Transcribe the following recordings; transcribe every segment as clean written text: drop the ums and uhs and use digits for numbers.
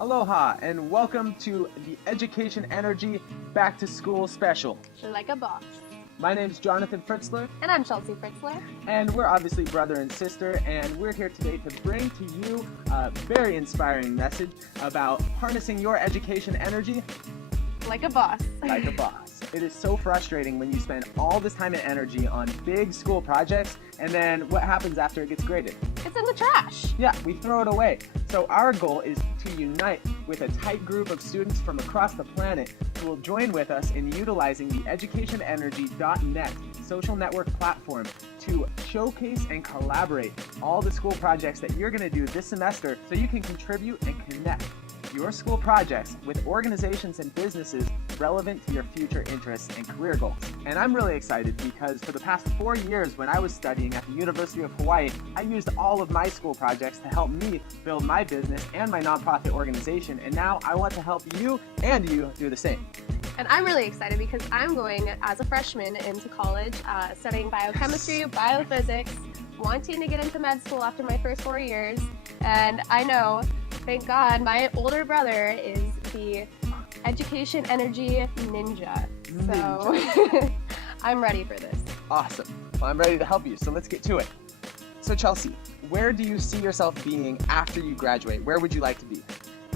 Aloha and welcome to the Education Energy Back to School Special. Like a boss. My name is Jonathan Fritzler, And I'm Chelsea Fritzler. and we're obviously brother and sister, and we're here today to bring to you a very inspiring message about harnessing your education energy Like a boss. like a boss. It is so frustrating when you spend all this time and energy on big school projects, and then what happens after it gets graded? It's in the trash. Yeah, we throw it away. So our goal is to unite with a tight group of students from across the planet who will join with us in utilizing the educationenergy.net social network platform to showcase and collaborate all the school projects that you're going to do this semester so you can contribute and connect your school projects with organizations and businesses relevant to your future interests and career goals. And I'm really excited because for the past 4 years when I was studying at the University of Hawaii, I used all of my school projects to help me build my business and my nonprofit organization. And now I want to help you and you do the same. And I'm really excited because I'm going as a freshman into college, studying biochemistry, biophysics, wanting to get into med school after my first 4 years. And I know, thank God, my older brother is the education energy ninja. So I'm ready for this. Awesome. Well, I'm ready to help you, so let's get to it. So Chelsea, where do you see yourself being after you graduate? Where would you like to be?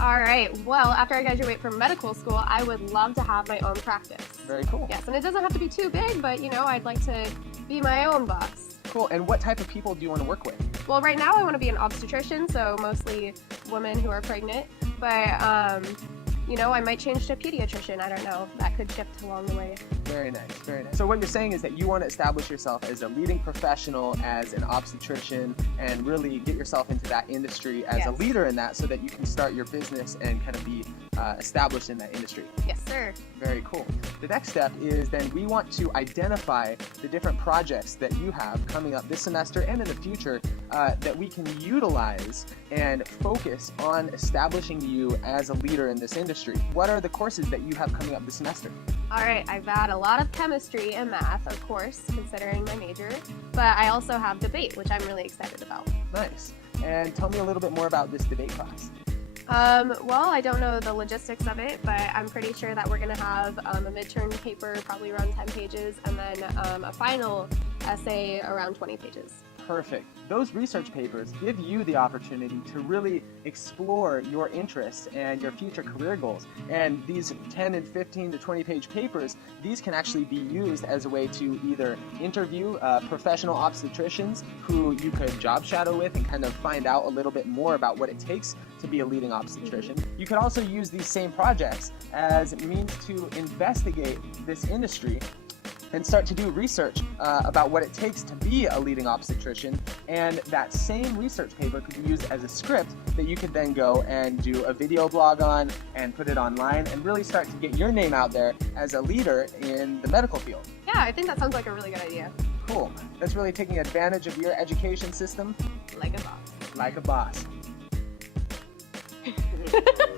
All right. Well, after I graduate from medical school, I would love to have my own practice. Very cool. Yes, and it doesn't have to be too big, but I'd like to be my own boss. Cool. And what type of people do you want to work with? Well, right now I want to be an obstetrician, so mostly women who are pregnant. But, I might change to a pediatrician. I don't know. That could shift along the way. Very nice, very nice. So what you're saying is that you want to establish yourself as a leading professional, as an obstetrician, and really get yourself into that industry as a Yes. leader in that so that you can start your business and kind of be established in that industry. Yes, sir. Very cool. The next step is then we want to identify the different projects that you have coming up this semester and in the future that we can utilize and focus on establishing you as a leader in this industry. What are the courses that you have coming up this semester? All right, I've got a lot of chemistry and math, of course, considering my major. But I also have debate, which I'm really excited about. Nice. And tell me a little bit more about this debate class. Well, I don't know the logistics of it, but I'm pretty sure that we're going to have a midterm paper, probably around 10 pages, and then a final essay around 20 pages. Perfect. Those research papers give you the opportunity to really explore your interests and your future career goals. And these 10 and 15 to 20 page papers, these can actually be used as a way to either interview professional obstetricians who you could job shadow with and kind of find out a little bit more about what it takes to be a leading obstetrician. You could also use these same projects as means to investigate this industry and start to do research about what it takes to be a leading obstetrician, and that same research paper could be used as a script that you could then go and do a video blog on and put it online and really start to get your name out there as a leader in the medical field. Yeah, I think that sounds like a really good idea. Cool. That's really taking advantage of your education system Like a boss. like a boss.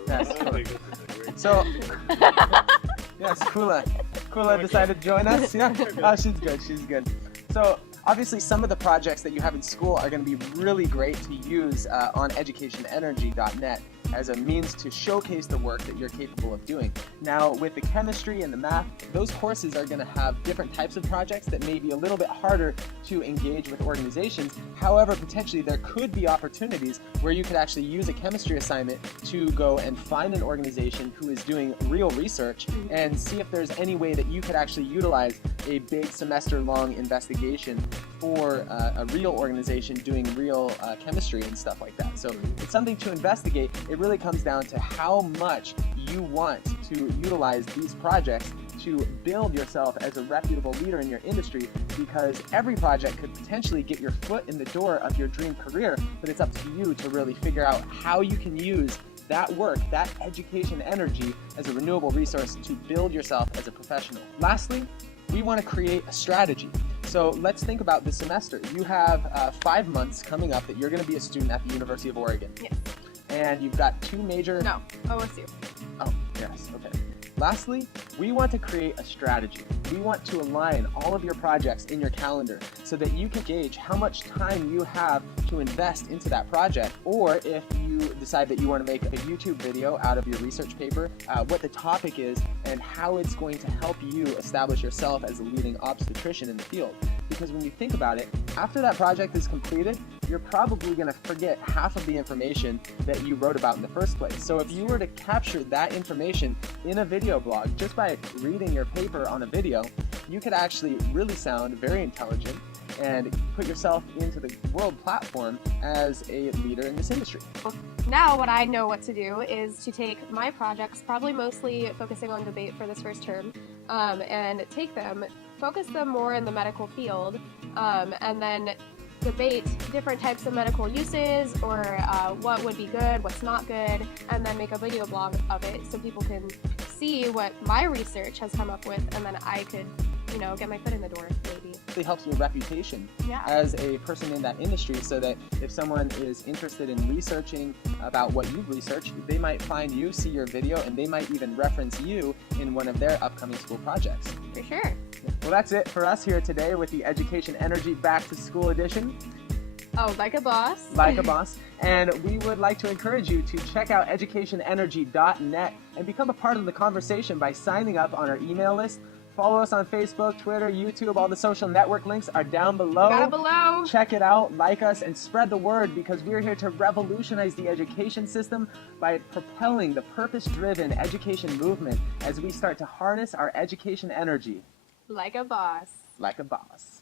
That's cool. So, yes, Kula decided to join us. Yeah. Oh, she's good. She's good. So obviously some of the projects that you have in school are going to be really great to use on educationenergy.net as a means to showcase the work that you're capable of doing. Now, with the chemistry and the math, those courses are going to have different types of projects that may be a little bit harder to engage with organizations. However, potentially there could be opportunities where you could actually use a chemistry assignment to go and find an organization who is doing real research and see if there's any way that you could actually utilize a big semester-long investigation for a real organization doing real chemistry and stuff like that. So it's something to investigate. It really comes down to how much you want to utilize these projects to build yourself as a reputable leader in your industry, because every project could potentially get your foot in the door of your dream career, but it's up to you to really figure out how you can use that work, that education energy as a renewable resource to build yourself as a professional. Lastly, we want to create a strategy. So let's think about this semester. You have 5 months coming up that you're going to be a student at the University of Oregon. Yes. And you've got two major... No, OSU. Oh, yes, okay. Lastly, we want to create a strategy. We want to align all of your projects in your calendar so that you can gauge how much time you have to invest into that project, or if you decide that you want to make a YouTube video out of your research paper, what the topic is and how it's going to help you establish yourself as a leading obstetrician in the field. Because when you think about it, after that project is completed, you're probably going to forget half of the information that you wrote about in the first place. So if you were to capture that information in a video blog just by reading your paper on a video, you could actually really sound very intelligent and put yourself into the world platform as a leader in this industry. Now what I know what to do is to take my projects, probably mostly focusing on debate for this first term, and take them, focus them more in the medical field, and then debate different types of medical uses, or what would be good, what's not good, and then make a video blog of it so people can see what my research has come up with, and then I could, you know, get my foot in the door, maybe. It helps your reputation as a person in that industry, so that if someone is interested in researching about what you've researched, they might find you, see your video, and they might even reference you in one of their upcoming school projects. For sure. Well, that's it for us here today with the Education Energy Back to School edition. Oh, like a boss. Like a boss. And we would like to encourage you to check out educationenergy.net and become a part of the conversation by signing up on our email list. Follow us on Facebook, Twitter, YouTube. All the social network links are down below. Got it below. Check it out, like us, and spread the word, because we're here to revolutionize the education system by propelling the purpose-driven education movement as we start to harness our education energy. Like a boss. Like a boss.